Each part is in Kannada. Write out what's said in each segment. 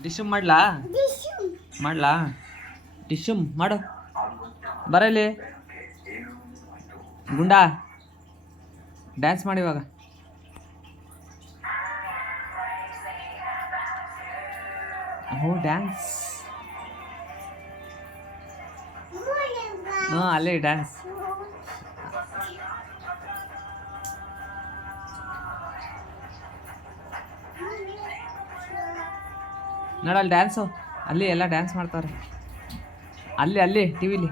ಡಿಶುಮ್ ಮಾಡ್ಲಾ ಮಾಡ್ಲಾ ಡಿಶುಮ್ ಮಾಡು ಬರಲಿ ಗುಂಡಾ ಡ್ಯಾನ್ಸ್ ಮಾಡಿ ಇವಾಗ ಓ ಡ್ಯಾನ್ಸ್ ಹಾಂ ಅಲ್ಲೇ ಡ್ಯಾನ್ಸ್ ನೋಡಲ್ಲಿ ಡ್ಯಾನ್ಸು ಅಲ್ಲಿ ಎಲ್ಲ ಡ್ಯಾನ್ಸ್ ಮಾಡ್ತಾರೆ ಅಲ್ಲಿ ಟಿ ವಿಲಿ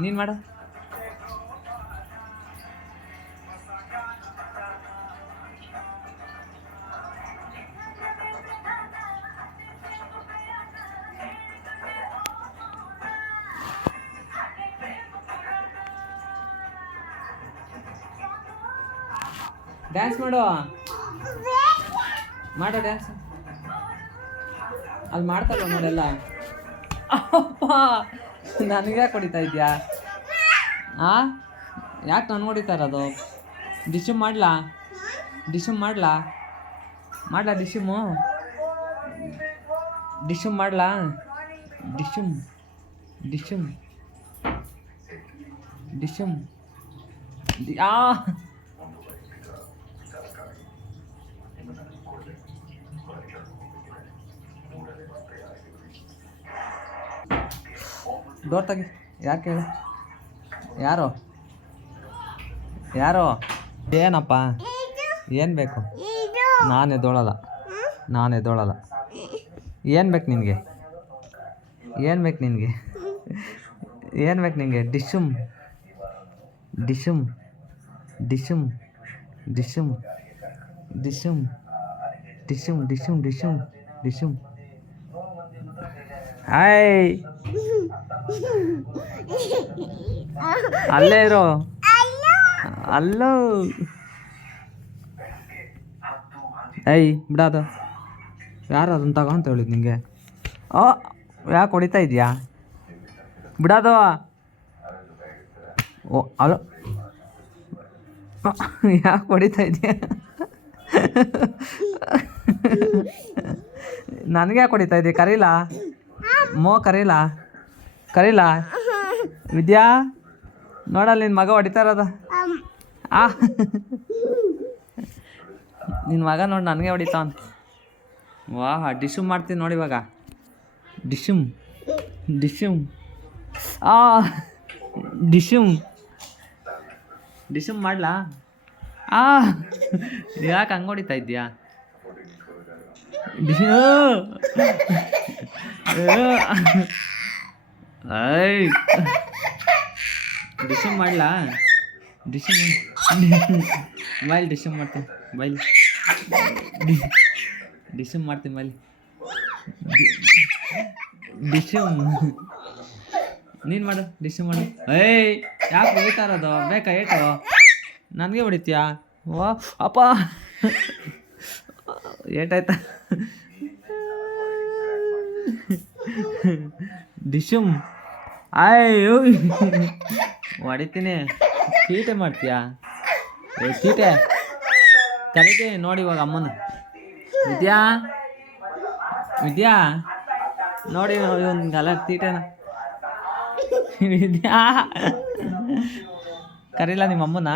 ನೀನು ಮಾಡು ಡ್ಯಾನ್ಸ್ ಮಾಡು ಮಾಡೋ ಡ್ಯಾನ್ಸ್ ಅಲ್ಲಿ ಮಾಡ್ತಾರಲ್ಲ ನೋಡೆಲ್ಲ ಅಪ್ಪ ನನಗೆ ಯಾಕೆ ಹೊಡಿತಾ ಇದೆಯಾ ಯಾಕೆ ನಾನು ಹೊಡಿತಾ ಇರೋದು ಡಿಶುಮ್ ಮಾಡಲಾ ಮಾಡ್ಲಾ ಡಿಶುಮ್ ಮಾಡಲಾ ಡಿಶುಮ್ ಆ ಡೋರ್ ತೆಗಿ ಯಾರು ಕೇಳಿ ಯಾರೋ ಏನಪ್ಪ ಏನು ಬೇಕು ನಾನು ಎದ್ದೋಳಲ್ಲ ಏನು ಬೇಕು ನಿನಗೆ ಡಿಶುಮ್ ಹಾಯ್ ಅಲ್ಲೇ ಇರೋ ಅಲ್ಲೋ ಏಯ್ ಬಿಡೋದು ಯಾರು ಅದನ್ನು ತಗೋ ಅಂತ ಹೇಳಿದ್ ನಿಂಗೆ ಯಾಕೆ ಹೊಡಿತಾ ಇದೆಯಾ ಬಿಡೋದು ಓ ಅಲೋ ಯಾಕೆ ಹೊಡಿತಾ ಇದೆಯಾ ನನಗೆ ಯಾಕೆ ಹೊಡಿತಾ ಇದೆಯಾ ಕರೀಲಾ ಕರೀಲಾ ವಿದ್ಯಾ ನೋಡಲ್ಲ ನಿನ್ನ ಮಗ ಹೊಡಿತಾ ಇರೋದ ನಿನ್ನ ಮಗ ನೋಡಿ ನನಗೆ ಹೊಡಿತಾವ ವಾಹ್ ಡಿಶುಮ್ ಮಾಡ್ತೀನಿ ನೋಡಿ ಇವಾಗ ಡಿಶುಮ್ ಡಿಶುಮ್ ಮಾಡ್ಲಾ ಯಾಕೆ ಹಂಗೆ ಹೊಡಿತಾ ಇದ್ದೀಯಾ ಡಿಶುಮ್ ಮಾಡ್ಲಾ ಬೈಲ್ ಡಿಶುಮ್ ಮಾಡ್ತೀನಿ ಬೈಲ್ ಡಿಶುಮ್ ಮಾಡ್ತೀನಿ ಬೈಲ್ ಡಿಶುಮ್ ನೀನು ಮಾಡು ಡಿಶುಮ್ ಮಾಡು ಏಯ್ ಯಾಕೆ ಹೊಡಿತಾ ಇರೋದು ಬೇಕಾ ಏಟು ನನಗೆ ಹೊಡಿತೀಯಾ ವಾ ಅಪ್ಪ ಏಟಾಯ್ತಾ ಡಿಶುಮ್ ಅಯ್ಯೋ ಹೊಡಿತೀನಿ ತೀಟೆ ಮಾಡ್ತೀಯಾ ತೀಟೆ ಕರಿತೀನಿ ನೋಡಿ ಇವಾಗ ಅಮ್ಮನ ವಿದ್ಯಾ ನೋಡಿ ಇವನ್ಗಲ್ಲ ತೀಟೆನ ವಿದ್ಯಾ ಕರೀಲ ನಿಮ್ಮ ಅಮ್ಮನ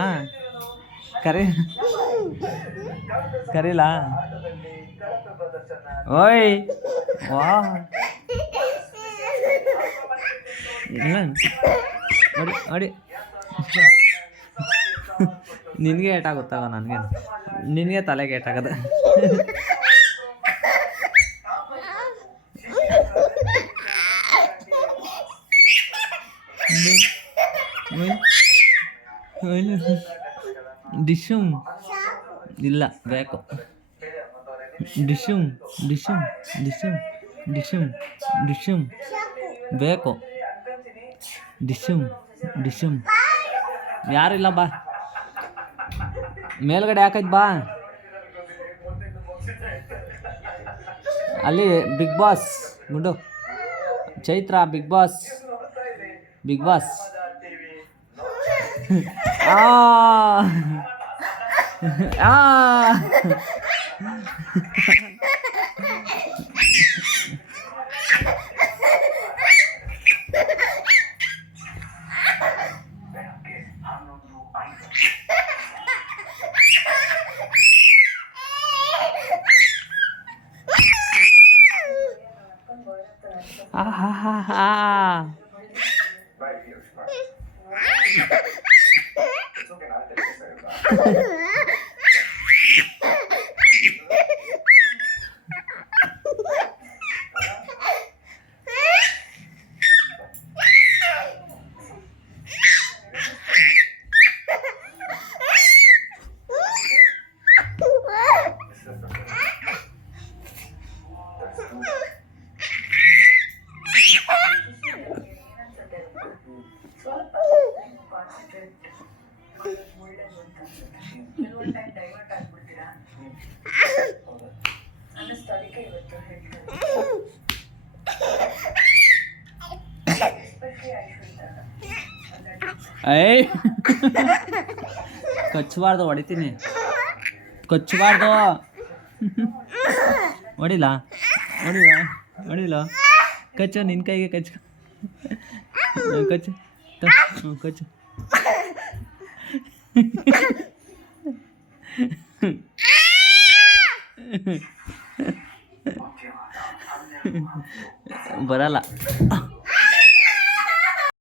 ಕರೀಲಾ ಓಯ್ ವಾ ಇಲ್ಲ ನೋಡಿ ನಿನಗೆ ಏಟಾಗುತ್ತಾಗ ನಿನಗೆ ತಲೆಗೆ ಏಟಾಗದ ಡಿಶುಮ್ ಇಲ್ಲ ಬೇಕು ಡಿಶುಮ್ ಬೇಕು ಡಿಶುಮ್ ಯಾರಿಲ್ಲ ಬಾ ಮೇಲ್ಗಡೆ ಹಾಕೈತ್ ಬಾ ಅಲ್ಲಿ ಬಿಗ್ ಬಾಸ್ ಗುಂಡು ಚೈತ್ರ ಬಿಗ್ ಬಾಸ್ ಆಹಾಹಾಹಾ. ಏಯ್ ಕಚ್ಚಬಾರ್ದು, ಹೊಡಿತೀನಿ. ಕಚ್ಚಬಾರ್ದು. ಹೊಡಿಲ್ಲ ಹೊಡಿಲ್ಲ ಹೊಡಿಲ್ಲ. ಕಚ್ಚು, ನಿನ್ನ ಕೈಗೆ ಕಚ್ಚು. ಕಚ್ಚು ಕಚ್ಚು. ಬರಲ್ಲ.